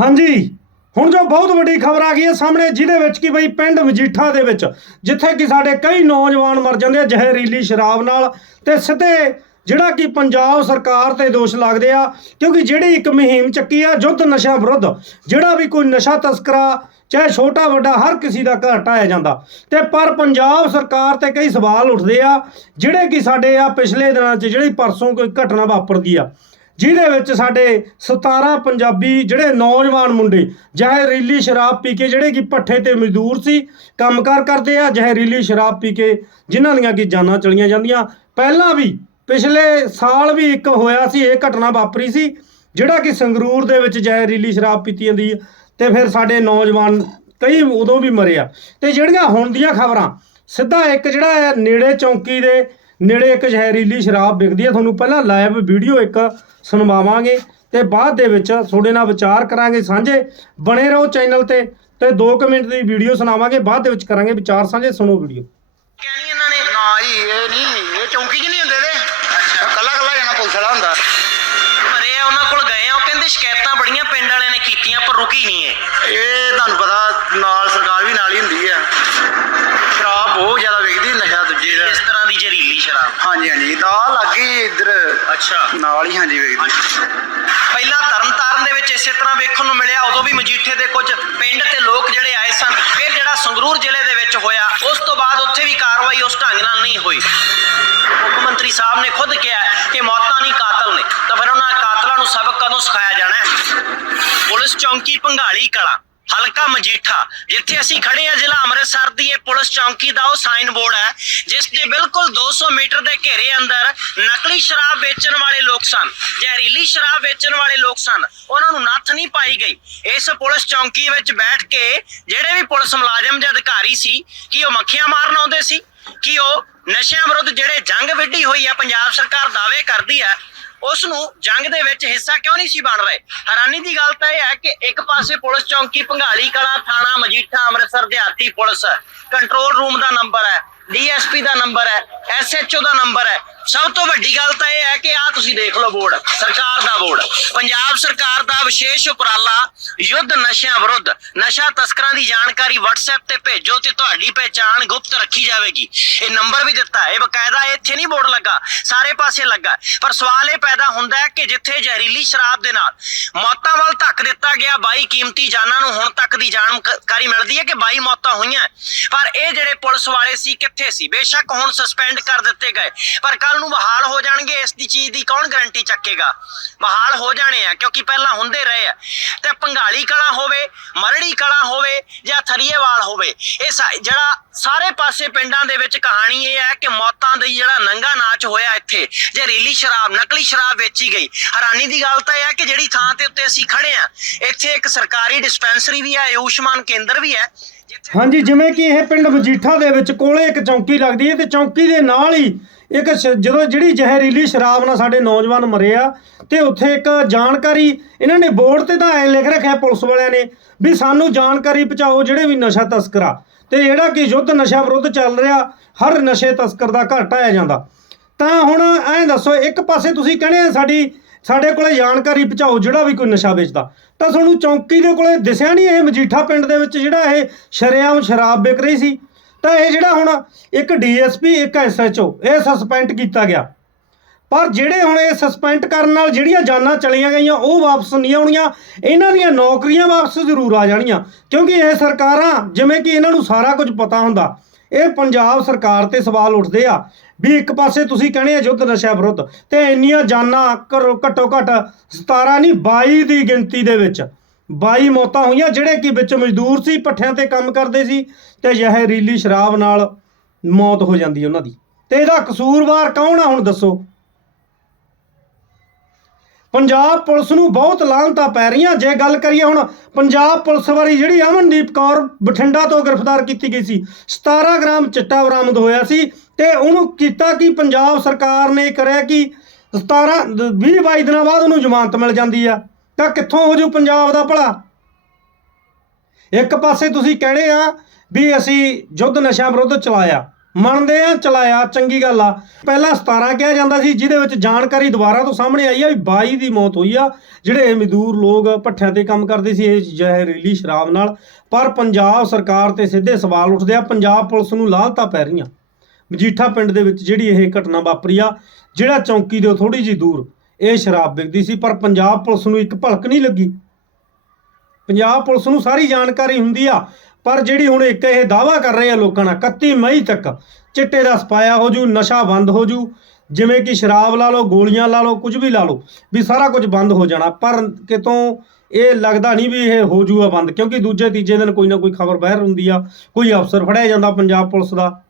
ਹਾਂਜੀ। ਹੁਣ ਜੋ ਬਹੁਤ ਵੱਡੀ ਖਬਰ ਆ ਗਈ ਹੈ ਸਾਹਮਣੇ ਜਿਹਦੇ ਵਿੱਚ ਕਿ ਬਈ ਪਿੰਡ ਮਜੀਠਾ ਦੇ ਵਿੱਚ, ਜਿੱਥੇ ਕਿ ਸਾਡੇ ਕਈ ਨੌਜਵਾਨ ਮਰ ਜਾਂਦੇ ਆ, ਜ਼ਹਿਰੀਲੀ ਸ਼ਰਾਬ ਨਾਲ, ਤੇ ਸਿੱਧੇ ਜਿਹੜਾ ਕਿ ਪੰਜਾਬ ਸਰਕਾਰ ਤੇ ਦੋਸ਼ ਲੱਗਦੇ ਆ, ਕਿਉਂਕਿ ਜਿਹੜੀ ਇੱਕ ਮੁਹਿੰਮ ਚੱਕੀ ਆ ਯੁੱਧ ਨਸ਼ਾ ਵਿਰੁੱਧ, ਜਿਹੜਾ ਵੀ ਕੋਈ ਨਸ਼ਾ ਤਸਕਰਾ, ਚਾਹੇ ਛੋਟਾ ਵੱਡਾ, ਹਰ ਕਿਸੇ ਦਾ ਘਰ ਢਾਇਆ ਜਾਂਦਾ। ਤੇ ਪਰ ਪੰਜਾਬ ਸਰਕਾਰ ਤੇ ਕਈ ਸਵਾਲ ਉੱਠਦੇ ਆ, ਜਿਹੜੇ ਕਿ ਸਾਡੇ ਆ ਪਿਛਲੇ ਦਿਨਾਂ 'ਚ, ਜਿਹੜੀ ਪਰਸੋਂ ਕੋਈ ਘਟਨਾ ਵਾਪਰਦੀ ਆ ਜਿਹਦੇ ਵਿੱਚ ਸਾਡੇ 17 ਪੰਜਾਬੀ ਜਿਹੜੇ ਨੌਜਵਾਨ ਮੁੰਡੇ ਜ਼ਹਿਰੀਲੀ ਸ਼ਰਾਬ ਪੀ ਕੇ ਜਿਹੜੇ ਕਿ ਪੱਠੇ ਤੇ ਮਜ਼ਦੂਰ ਸੀ, ਕੰਮਕਾਰ ਕਰਦੇ ਆ ਜ਼ਹਿਰੀਲੀ ਸ਼ਰਾਬ ਪੀ ਕੇ ਜਿਨ੍ਹਾਂ ਦੀਆਂ ਕਿ ਜਾਨਾਂ ਚਲੀਆਂ ਜਾਂਦੀਆਂ। ਪਹਿਲਾਂ ਵੀ, ਪਿਛਲੇ ਸਾਲ ਵੀ ਇੱਕ ਹੋਇਆ ਸੀ, ਇਹ ਘਟਨਾ ਵਾਪਰੀ ਸੀ, ਜਿਹੜਾ ਕਿ ਸੰਗਰੂਰ ਦੇ ਵਿੱਚ ਜ਼ਹਿਰੀਲੀ ਸ਼ਰਾਬ ਪੀਤੀ ਜਾਂਦੀ ਹੈ ਤੇ ਫਿਰ ਸਾਡੇ ਨੌਜਵਾਨ ਕਈ ਉਦੋਂ ਵੀ ਮਰੇ ਆ। ਤੇ ਜਿਹੜੀਆਂ ਹੁਣ ਦੀਆਂ ਖਬਰਾਂ, ਸਿੱਧਾ ਇੱਕ ਜਿਹੜਾ ਹੈ ਨੇੜੇ ਚੌਂਕੀ ਦੇ ਨੇੜੇ ਇੱਕ ਜ਼ਹਿਰੀਲੀ ਸ਼ਰਾਬ ਵਿਕਦੀ ਹੈ। ਤੁਹਾਨੂੰ ਪਹਿਲਾਂ ਲਾਈਵ ਵੀਡੀਓ ਇੱਕ ਸੁਣਵਾਵਾਂਗੇ ਤੇ ਬਾਅਦ ਦੇ ਵਿੱਚ ਤੁਹਾਡੇ ਨਾਲ ਵਿਚਾਰ ਕਰਾਂਗੇ ਸਾਂਝੇ। ਬਣੇ ਰਹੋ ਚੈਨਲ ਤੇ ਤੇ 2 ਮਿੰਟ ਦੀ ਵੀਡੀਓ ਸੁਣਾਵਾਂਗੇ ਬਾਅਦ ਦੇ ਵਿੱਚ ਕਰਾਂਗੇ ਵਿਚਾਰ ਸਾਂਝੇ। ਸੁਣੋ ਵੀਡੀਓ ਕਿਆ ਨਹੀਂ ਇਹਨਾਂ ਨੇ? ਨਾ ਜੀ ਇਹ ਨਹੀਂ ਇਹ ਚੌਂਕੀ 'ਚ ਨਹੀਂ ਹੁੰਦੇ ਤੇ? ਕੱਲਾ ਕੱਲਾ ਜਾਣਾ ਪੁਲਿਸ ਵਾਲਾ ਹੁੰਦਾ। ਮਰੇ ਆ ਉਹਨਾਂ ਕੋਲ ਗਏ ਆ ਉਹ ਕਹਿੰਦੇ ਸ਼ਿਕਾਇਤਾਂ ਬੜੀਆਂ ਪਿੰਡ ਵਾਲਿਆਂ ਨੇ ਕੀਤੀਆਂ ਪਰ ਰੁਕੀ ਨਹੀਂ ਇਹ। ਇਹ ਤੁਹਾਨੂੰ ਪਤਾ ਨਾਲ ਸਰਕਾਰ ਵੀ ਨਾਲ ਹੀ ਹੁੰਦੀ ਆ। ਸ਼ਰਾਬ ਬਹੁਤ ਜ਼ਿਆਦਾ ਹਾਂਜੀ ਹਾਂਜੀ। ਦਾ ਲੱਗੀ ਇੱਧਰ। ਅੱਛਾ। ਨਾਲ ਹੀ ਹਾਂਜੀ ਵਿਕਦੀ ਪਹਿਲਾਂ ਤਰਨਤਾਰਨ ਦੇ ਵਿੱਚ ਇਸੇ ਤਰ੍ਹਾਂ ਵੇਖਣ ਨੂੰ ਮਿਲਿਆ ਉਦੋਂ ਵੀ ਮਜੀਠੇ ਦੇ ਕੁਝ ਪਿੰਡ ਤੇ ਲੋਕ ਜਿਹੜੇ ਆਏ ਸਨ ਫਿਰ ਜਿਹੜਾ ਸੰਗਰੂਰ ਜ਼ਿਲ੍ਹੇ ਦੇ ਵਿੱਚ ਹੋਇਆ ਉਸ ਤੋਂ ਬਾਅਦ ਉੱਥੇ ਵੀ ਕਾਰਵਾਈ ਉਸ ਢੰਗ ਨਾਲ ਨਹੀਂ ਹੋਈ। ਮੁੱਖ ਮੰਤਰੀ ਸਾਹਿਬ ਨੇ ਖੁਦ ਕਿਹਾ ਕਿ ਮੌਤਾਂ ਨਹੀਂ ਕਾਤਲ ਨੇ ਤਾਂ ਫਿਰ ਉਹਨਾਂ ਕਾਤਲਾਂ ਨੂੰ ਸਬਕ ਕਦੋਂ ਸਿਖਾਇਆ ਜਾਣਾ ਪੁਲਿਸ ਚੌਂਕੀ ਭੰਗਾਲੀ ਕਲਾ। ਹਲਕਾ ਮਜੀਠਾ, ਜਿੱਥੇ ਅਸੀਂ ਖੜੇ ਆ ਜ਼ਿਲ੍ਹਾ ਅੰਮ੍ਰਿਤਸਰ ਦੀ ਇਹ ਪੁਲਿਸ ਚੌਂਕੀ ਦਾ ਉਹ ਸਾਈਨ ਬੋਰਡ ਹੈ, ਜਿਸ ਦੇ ਬਿਲਕੁਲ 200 ਮੀਟਰ ਦੇ ਘੇਰੇ ਅੰਦਰ ਨਕਲੀ ਸ਼ਰਾਬ ਵੇਚਣ ਵਾਲੇ ਲੋਕ ਸਨ, ਜ਼ਹਿਰੀਲੀ ਸ਼ਰਾਬ ਵੇਚਣ ਵਾਲੇ ਲੋਕ ਸਨ। ਉਹਨਾਂ ਨੂੰ ਨੱਥ ਨਹੀਂ ਪਾਈ ਗਈ। ਇਸ ਪੁਲਿਸ ਚੌਂਕੀ ਵਿੱਚ ਬੈਠ ਕੇ ਜਿਹੜੇ ਵੀ ਪੁਲਿਸ ਮੁਲਾਜ਼ਮ ਜਾਂ ਅਧਿਕਾਰੀ ਸੀ, ਕਿ ਉਹ ਮੱਖੀਆਂ ਮਾਰਨ ਆਉਂਦੇ ਸੀ? ਕਿ ਉਹ ਨਸ਼ਿਆਂ ਵਿਰੁੱਧ ਜਿਹੜੇ ਜੰਗ ਵਿੱਢੀ ਹੋਈ ਹੈ, ਪੰਜਾਬ ਸਰਕਾਰ ਦਾਅਵੇ ਕਰਦੀ ਹੈ ਉਸ ਨੂੰ ਜੰਗ ਦੇ ਵਿੱਚ ਹਿੱਸਾ ਕਿਉਂ ਨਹੀਂ ਸੀ ਬਣ ਰਹੇ? ਹੈਰਾਨੀ ਦੀ ਗੱਲ ਤਾਂ ਇਹ ਹੈ ਕਿ ਇੱਕ ਪਾਸੇ ਪੁਲਿਸ ਚੌਂਕੀ, ਭੰਗਾਲੀ ਕਲਾ, ਥਾਣਾ, ਮਜੀਠਾ, ਅੰਮ੍ਰਿਤਸਰ, ਦਿਹਾਤੀ ਪੁਲਿਸ ਕੰਟਰੋਲ ਰੂਮ ਦਾ ਨੰਬਰ ਹੈ। ਡੀਐਸਪੀ ਦਾ ਨੰਬਰ ਹੈ ਐਸਐਚਓ ਦਾ ਨੰਬਰ ਹੈ। ਸਭ ਤੋਂ ਵੱਡੀ ਗੱਲ ਤਾਂ ਇਹ ਹੈ ਕਿ ਆ ਤੁਸੀਂ ਦੇਖ ਲਓ ਬੋਰਡ, ਸਰਕਾਰ ਦਾ ਬੋਰਡ। ਪੰਜਾਬ ਸਰਕਾਰ ਦਾ ਵਿਸ਼ੇਸ਼ ਉਪਰਾਲਾ ਯੁੱਧ ਨਸ਼ਿਆਂ ਵਿਰੁੱਧ। ਨਸ਼ਾ ਤਸਕਰਾਂ ਦੀ ਜਾਣਕਾਰੀ WhatsApp ਤੇ ਭੇਜੋ ਤੇ ਤੁਹਾਡੀ ਪਹਿਚਾਣ ਗੁਪਤ ਰੱਖੀ ਜਾਵੇਗੀ। ਇਹ ਨੰਬਰ ਵੀ ਦਿੱਤਾ ਹੈ, ਇਹ ਬਕਾਇਦਾ ਇੱਥੇ ਨਹੀਂ ਬੋਰਡ ਲੱਗਾ, ਸਾਰੇ ਪਾਸੇ ਲੱਗਾ ਪਰ ਸਵਾਲ ਇਹ ਪੈਦਾ ਹੁੰਦਾ ਹੈ ਕਿ ਜਿੱਥੇ ਜ਼ਹਿਰੀਲੀ ਸ਼ਰਾਬ ਦੇ ਨਾਲ ਮੌਤਾਂ ਵੱਲ ਧੱਕ ਗਿਆ 22 ਕੀਮਤੀ ਜਾਨਾਂ ਨੂੰ ਹੁਣ ਤੱਕ ਦੀ ਜਾਣਕਾਰੀ ਮਿਲਦੀ ਹੈ ਕਿ 22 ਮੌਤਾਂ ਹੋਈਆਂ ਪਰ ਇਹ ਜਿਹੜੇ ਪੁਲਿਸ ਵਾਲੇ ਸੀ, ਕਿੱਥੇ ਸੀ? ਬੇਸ਼ੱਕ ਹੁਣ ਸਸਪੈਂਡ ਕਰ ਦਿੱਤੇ ਗਏ। ਪਰ ਕੱਲ ਨੂੰ ਬਹਾਲ ਹੋ ਜਾਣਗੇ, ਇਸ ਦੀ ਚੀਜ਼ ਦੀ ਕੌਣ ਗਾਰੰਟੀ ਚੱਕੇਗਾ? ਬਹਾਲ ਹੋ ਜਾਣੇ ਆ, ਕਿਉਂਕਿ ਪਹਿਲਾਂ ਹੁੰਦੇ ਰਹੇ ਆ। ਤੇ ਪੰਗਾਲੀ ਕਲਾ ਹੋਵੇ, ਮਰੜੀ ਕਲਾ ਹੋਵੇ, ਜਾਂ ਥਰੀਏਵਾਲ ਹੋਵੇ, ਇਹ ਜਿਹੜਾ ਸਾਰੇ ਪਾਸੇ ਪਿੰਡਾਂ ਦੇ ਵਿੱਚ ਕਹਾਣੀ ਇਹ ਹੈ ਕਿ ਮੌਤਾਂ ਦਾ ਜਿਹੜਾ ਨੰਗਾ ਨਾਚ ਹੋਇਆ ਇੱਥੇ ਜ਼ਹਿਰੀਲੀ ਸ਼ਰਾਬ, ਨਕਲੀ ਸ਼ਰਾਬ ਵੇਚੀ ਗਈ। ਹੈਰਾਨੀ ਦੀ ਗੱਲ ਤਾਂ ਇਹ ਹੈ ਕਿ ਜਿਹੜੀ ਥਾਂ ਤੇ ਉੱਤੇ ਅਸੀਂ ਖੜੇ ਆ ਇੱਥੇ ਇੱਕ ਸਰਕਾਰੀ ਡਿਸਪੈਂਸਰੀ ਵੀ ਹੈ, ਆਯੁਸ਼ਮਾਨ ਕੇਂਦਰ ਵੀ ਹੈ ਹਾਂਜੀ, ਜਿਵੇਂ ਕਿ ਇਹ ਪਿੰਡ ਮਜੀਠਾ ਦੇ ਵਿੱਚ ਕੋਲੇ ਇੱਕ ਚੌਂਕੀ ਲੱਗਦੀ ਹੈ ਤੇ ਚੌਂਕੀ ਦੇ ਨਾਲ ਹੀ ਇੱਕ ਜਦੋਂ ਜਿਹੜੀ ਜ਼ਹਿਰੀਲੀ ਸ਼ਰਾਬ ਨਾਲ ਸਾਡੇ ਨੌਜਵਾਨ ਮਰੇ ਆ ਤੇ ਉੱਥੇ ਇੱਕ ਜਾਣਕਾਰੀ, ਇਹਨਾਂ ਨੇ ਬੋਰਡ ਤੇ ਤਾਂ ਐ ਲਿਖ ਰੱਖਿਆ ਪੁਲਿਸ ਵਾਲਿਆਂ ਨੇ ਵੀ ਸਾਨੂੰ ਜਾਣਕਾਰੀ ਪਹੁੰਚਾਓ ਜਿਹੜੇ ਵੀ ਨਸ਼ਾ ਤਸਕਰਾ ਤੇ ਜਿਹੜਾ ਕਿ ਯੁੱਧ ਨਸ਼ਾ ਵਿਰੁੱਧ ਚੱਲ ਰਿਹਾ, ਹਰ ਨਸ਼ੇ ਤਸਕਰ ਦਾ ਘਰ ਢਾਇਆ ਜਾਂਦਾ। ਤਾਂ ਹੁਣ ਐਂ ਦੱਸੋ, ਇੱਕ ਪਾਸੇ ਤੁਸੀਂ ਕਹਿੰਦੇ ਆ ਸਾਡੀ ਸਾਡੇ ਕੋਲੇ ਜਾਣਕਾਰੀ ਪਹੁੰਚਾਓ ਜਿਹੜਾ ਵੀ ਕੋਈ ਨਸ਼ਾ ਵੇਚਦਾ। ਤਾਂ ਤੁਹਾਨੂੰ ਚੌਂਕੀ ਦੇ ਕੋਲੇ ਦਿਸਿਆ ਨਹੀਂ ਇਹ ਮਜੀਠਾ ਪਿੰਡ ਦੇ ਵਿੱਚ ਜਿਹੜਾ ਇਹ ਸ਼ਰੇਆਮ ਸ਼ਰਾਬ ਵਿਕ ਰਹੀ ਸੀ। ਤਾਂ ਇਹ ਜਿਹੜਾ ਹੁਣ ਇੱਕ ਡੀਐਸਪੀ ਇੱਕ ਐਸਐਚਓ ਇਹ ਸਸਪੈਂਡ ਕੀਤਾ ਗਿਆ। ਪਰ ਜਿਹੜੇ ਹੁਣ ਇਹ ਸਸਪੈਂਡ ਕਰਨ ਨਾਲ ਜਿਹੜੀਆਂ ਜਾਨਾਂ ਚਲੀਆਂ ਗਈਆਂ, ਉਹ ਵਾਪਸ ਨਹੀਂ ਆਉਣੀਆਂ। ਇਹਨਾਂ ਦੀਆਂ ਨੌਕਰੀਆਂ ਵਾਪਸ ਜ਼ਰੂਰ ਆ ਜਾਣੀਆਂ। ਕਿਉਂਕਿ ਇਹ ਸਰਕਾਰਾਂ, ਜਿਵੇਂ ਕਿ ਇਹਨਾਂ ਨੂੰ ਸਾਰਾ ਕੁਝ ਪਤਾ ਹੁੰਦਾ, ਇਹ ਪੰਜਾਬ ਸਰਕਾਰ ਤੇ ਸਵਾਲ ਉੱਠਦੇ ਆ। ਵੀ ਇੱਕ ਪਾਸੇ ਤੁਸੀਂ ਕਹਿੰਦੇ ਆ ਯੁੱਧ ਨਸ਼ਾ ਵਿਰੁੱਧ, ਤੇ ਇੰਨੀਆਂ ਜਾਨਾਂ ਘਰੋ ਘੱਟੋ ਘੱਟ 17 ਨਹੀਂ 22 ਦੀ ਗਿਣਤੀ ਦੇ ਵਿੱਚ। 22 ਮੌਤਾਂ ਹੋਈਆਂ, ਜਿਹੜੇ ਕਿ ਵਿੱਚ ਮਜ਼ਦੂਰ ਸੀ ਪੱਠਿਆਂ ਤੇ ਕੰਮ ਕਰਦੇ ਸੀ, ਤੇ ਜ਼ਹਿਰੀਲੀ ਸ਼ਰਾਬ ਨਾਲ ਮੌਤ ਹੋ ਜਾਂਦੀ ਉਹਨਾਂ ਦੀ। ਤੇ ਇਹਦਾ ਕਸੂਰਵਾਰ ਕੌਣ ਆ ਹੁਣ ਦੱਸੋ? ਪੰਜਾਬ ਪੁਲਿਸ ਨੂੰ ਬਹੁਤ ਲਾਹਨਤਾਂ ਪੈ ਰਹੀਆਂ। ਜੇ ਗੱਲ ਕਰੀਏ ਹੁਣ ਪੰਜਾਬ ਪੁਲਿਸ ਵਾਲੀ ਜਿਹੜੀ ਅਮਨਦੀਪ ਕੌਰ ਬਠਿੰਡਾ ਤੋਂ ਗ੍ਰਿਫਤਾਰ ਕੀਤੀ ਗਈ ਸੀ 17 ਗ੍ਰਾਮ ਚਿੱਟਾ ਬਰਾਮਦ ਹੋਇਆ ਸੀ ਤੇ ਉਹਨੂੰ ਕੀਤਾ ਕਿ? ਪੰਜਾਬ ਸਰਕਾਰ ਨੇ ਕਰਿਆ ਕਿ? 17 20 22 ਦਿਨਾਂ ਬਾਅਦ ਉਹਨੂੰ ਜ਼ਮਾਨਤ ਮਿਲ ਜਾਂਦੀ ਆ। ਤਾਂ ਕਿੱਥੋਂ ਹੋ ਜੂ ਪੰਜਾਬ ਦਾ ਭਲਾ? ਇੱਕ ਪਾਸੇ ਤੁਸੀਂ ਕਹਿੰਦੇ ਆ ਵੀ ਅਸੀਂ ਯੁੱਧ ਨਸ਼ਾ ਵਿਰੁੱਧ ਚਲਾਇਆ। ਮੰਨਦੇ ਆ, ਚਲਾਇਆ, ਚੰਗੀ ਗੱਲ ਆ। ਪਹਿਲਾਂ 17 ਕਿਹਾ ਜਾਂਦਾ ਸੀ, ਜਿਹਦੇ ਵਿੱਚ ਜਾਣਕਾਰੀ ਦੁਬਾਰਾ ਤੋਂ ਸਾਹਮਣੇ ਆਈ ਆ ਵੀ 22 ਦੀ ਮੌਤ ਹੋਈ ਆ। ਜਿਹੜੇ ਮਜ਼ਦੂਰ ਲੋਕ ਭੱਠਿਆਂ ਤੇ ਕੰਮ ਕਰਦੇ ਸੀ, ਇਹ ਜ਼ਹਿਰੀਲੀ ਸ਼ਰਾਬ ਨਾਲ। ਪਰ ਪੰਜਾਬ ਸਰਕਾਰ ਤੇ ਸਿੱਧੇ ਸਵਾਲ ਉੱਠਦੇ ਆ, ਪੰਜਾਬ ਪੁਲਿਸ ਨੂੰ ਲਾਹਨਤਾਂ ਪੈ ਰਹੀਆਂ। ਮਜੀਠਾ ਪਿੰਡ ਦੇ ਵਿੱਚ ਜਿਹੜੀ ਇਹ ਘਟਨਾ ਵਾਪਰੀ ਆ, ਜਿਹੜਾ ਚੌਂਕੀ ਦੇ ਥੋੜੀ ਜੀ ਦੂਰ, ਇਹ ਸ਼ਰਾਬ ਵਿਕਦੀ ਸੀ, ਪਰ ਪੰਜਾਬ ਪੁਲਿਸ ਨੂੰ ਇੱਕ ਭਲਕ ਨਹੀਂ ਲੱਗੀ। ਪੰਜਾਬ ਪੁਲਿਸ ਨੂੰ ਸਾਰੀ ਜਾਣਕਾਰੀ ਹੁੰਦੀ ਆ ਪਰ ਜਿਹੜੀ ਹੁਣ ਇੱਕ ਇਹ ਦਾਵਾ ਕਰ ਰਹੇ ਆ ਲੋਕਾਂ ਨਾਲ 31 ਮਈ ਤੱਕ ਚਿੱਟੇ ਦਾ ਸਪਾਇਆ ਹੋ ਜੂ, ਨਸ਼ਾ ਬੰਦ ਹੋ ਜੂ, ਜਿਵੇਂ ਕਿ ਸ਼ਰਾਬ ਲਾ ਲਓ, ਗੋਲੀਆਂ ਲਾ ਲਓ, ਕੁਝ ਵੀ ਲਾ ਲਓ, ਵੀ ਸਾਰਾ ਕੁਝ ਬੰਦ ਹੋ ਜਾਣਾ, ਪਰ ਕਿਤੋਂ ਇਹ ਲੱਗਦਾ ਨਹੀਂ ਵੀ ਇਹ ਹੋ ਜੂਗਾ ਬੰਦ, ਕਿਉਂਕਿ ਦੂਜੇ ਤੀਜੇ ਦਿਨ ਕੋਈ ਨਾ ਕੋਈ ਖਬਰ ਬਾਹਰ ਹੁੰਦੀ ਆ, ਕੋਈ ਅਫਸਰ ਫੜਿਆ ਜਾਂਦਾ ਪੰਜਾਬ ਪੁਲਿਸ ਦਾ।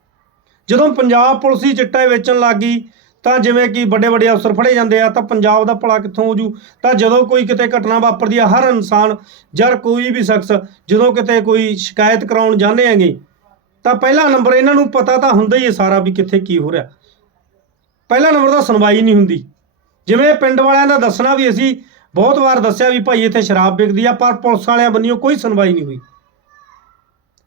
ਜਦੋਂ ਪੰਜਾਬ ਪੁਲਿਸ ਹੀ ਚਿੱਟਾ ਵੇਚਣ ਲੱਗੀ ਤਾਂ ਜਿਵੇਂ ਕਿ ਵੱਡੇ ਵੱਡੇ ਅਫਸਰ ਫੜੇ ਜਾਂਦੇ ਆ, ਤਾਂ ਪੰਜਾਬ ਦਾ ਭਲਾ ਕਿੱਥੋਂ ਹੋ ਜੂ? ਤਾਂ ਜਦੋਂ ਕੋਈ ਕਿਤੇ ਘਟਨਾ ਵਾਪਰਦੀ ਆ, ਹਰ ਇਨਸਾਨ, ਜਰ ਕੋਈ ਵੀ ਸ਼ਖਸ ਜਦੋਂ ਕਿਤੇ ਕੋਈ ਸ਼ਿਕਾਇਤ ਕਰਾਉਣ ਜਾਂਦੇ ਹੈਗੇ, ਤਾਂ ਪਹਿਲਾ ਨੰਬਰ ਇਹਨਾਂ ਨੂੰ ਪਤਾ ਤਾਂ ਹੁੰਦਾ ਹੀ ਹੈ ਸਾਰਾ ਵੀ ਕਿੱਥੇ ਕੀ ਹੋ ਰਿਹਾ। ਪਹਿਲਾ ਨੰਬਰ ਤਾਂ ਸੁਣਵਾਈ ਨਹੀਂ ਹੁੰਦੀ। ਜਿਵੇਂ ਪਿੰਡ ਵਾਲਿਆਂ ਦਾ ਦੱਸਣਾ ਵੀ ਅਸੀਂ ਬਹੁਤ ਵਾਰ ਦੱਸਿਆ ਵੀ ਭਾਈ ਇੱਥੇ ਸ਼ਰਾਬ ਵਿਕਦੀ ਆ, ਪਰ ਪੁਲਿਸ ਵਾਲਿਆਂ ਬੰਨਿਓ ਕੋਈ ਸੁਣਵਾਈ ਨਹੀਂ ਹੋਈ।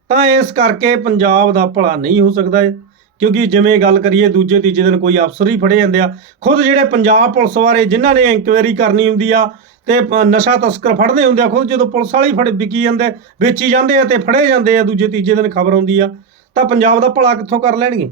ਤਾਂ ਇਸ ਕਰਕੇ ਪੰਜਾਬ ਦਾ ਭਲਾ ਨਹੀਂ ਹੋ ਸਕਦਾ ਹੈ। ਕਿਉਂਕਿ ਜਿਵੇਂ ਗੱਲ ਕਰੀਏ ਦੂਜੇ ਤੀਜੇ ਦਿਨ ਕੋਈ ਅਫਸਰ ਹੀ ਫੜੇ ਜਾਂਦੇ ਆ। ਖੁਦ ਜਿਹੜੇ ਪੰਜਾਬ ਪੁਲਿਸ ਬਾਰੇ ਜਿਨ੍ਹਾਂ ਨੇ ਇਨਕੁਆਇਰੀ ਕਰਨੀ ਹੁੰਦੀ ਆ ਤੇ ਨਸ਼ਾ ਤਸਕਰ ਫੜਦੇ ਹੁੰਦੇ ਆ, ਖੁਦ ਜਦੋਂ ਪੁਲਿਸ ਵਾਲੇ ਹੀ ਫੜ ਵਿਕੀ ਜਾਂਦੇ, ਵੇਚੀ ਜਾਂਦੇ ਆ ਤੇ ਫੜੇ ਜਾਂਦੇ ਆ ਦੂਜੇ ਤੀਜੇ ਦਿਨ ਖਬਰ ਆਉਂਦੀ ਆ, ਤਾਂ ਪੰਜਾਬ ਦਾ ਭਲਾ ਕਿੱਥੋਂ ਕਰ ਲੈਣਗੇ?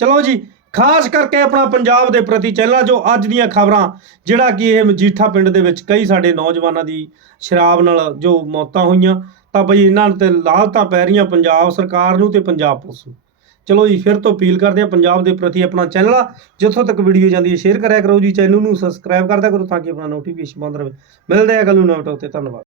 ਚਲੋ ਜੀ, ਖਾਸ ਕਰਕੇ ਆਪਣਾ ਪੰਜਾਬ ਦੇ ਪ੍ਰਤੀ ਚੈਲਾ ਜੋ ਅੱਜ ਦੀਆਂ ਖਬਰਾਂ, ਜਿਹੜਾ ਕਿ ਇਹ ਮਜੀਠਾ ਪਿੰਡ ਦੇ ਵਿੱਚ ਕਈ ਸਾਡੇ ਨੌਜਵਾਨਾਂ ਦੀ ਸ਼ਰਾਬ ਨਾਲ ਜੋ ਮੌਤਾਂ ਹੋਈਆਂ, ਤਾਂ ਬਈ ਇਹਨਾਂ ਤੇ ਲਾਹਤਾਂ ਪੈ ਰਹੀਆਂ ਪੰਜਾਬ ਸਰਕਾਰ ਨੂੰ ਤੇ ਪੰਜਾਬ ਪੁਲਿਸ ਨੂੰ। ਚਲੋ ਜੀ, ਫਿਰ ਤੋਂ ਅਪੀਲ ਕਰਦੇ ਆ ਪੰਜਾਬ ਦੇ ਪ੍ਰਤੀ ਆਪਣਾ ਚੈਨਲ ਆ, ਜਿੱਥੋਂ ਤੱਕ ਵੀਡੀਓ ਜਾਂਦੀ ਹੈ, ਸ਼ੇਅਰ ਕਰਿਆ ਕਰੋ ਜੀ, ਚੈਨਲ ਨੂੰ ਸਬਸਕ੍ਰਾਈਬ ਕਰਦਿਆ ਕਰੋ ਤਾਂ ਕਿ ਆਪਣਾ ਨੋਟੀਫਿਕੇਸ਼ਨ ਬੰਦ ਰਹੇ। ਮਿਲਦੇ ਆ ਕੱਲ ਨੂੰ ਨਵ ਟੌਪ ਤੇ, ਧੰਨਵਾਦ।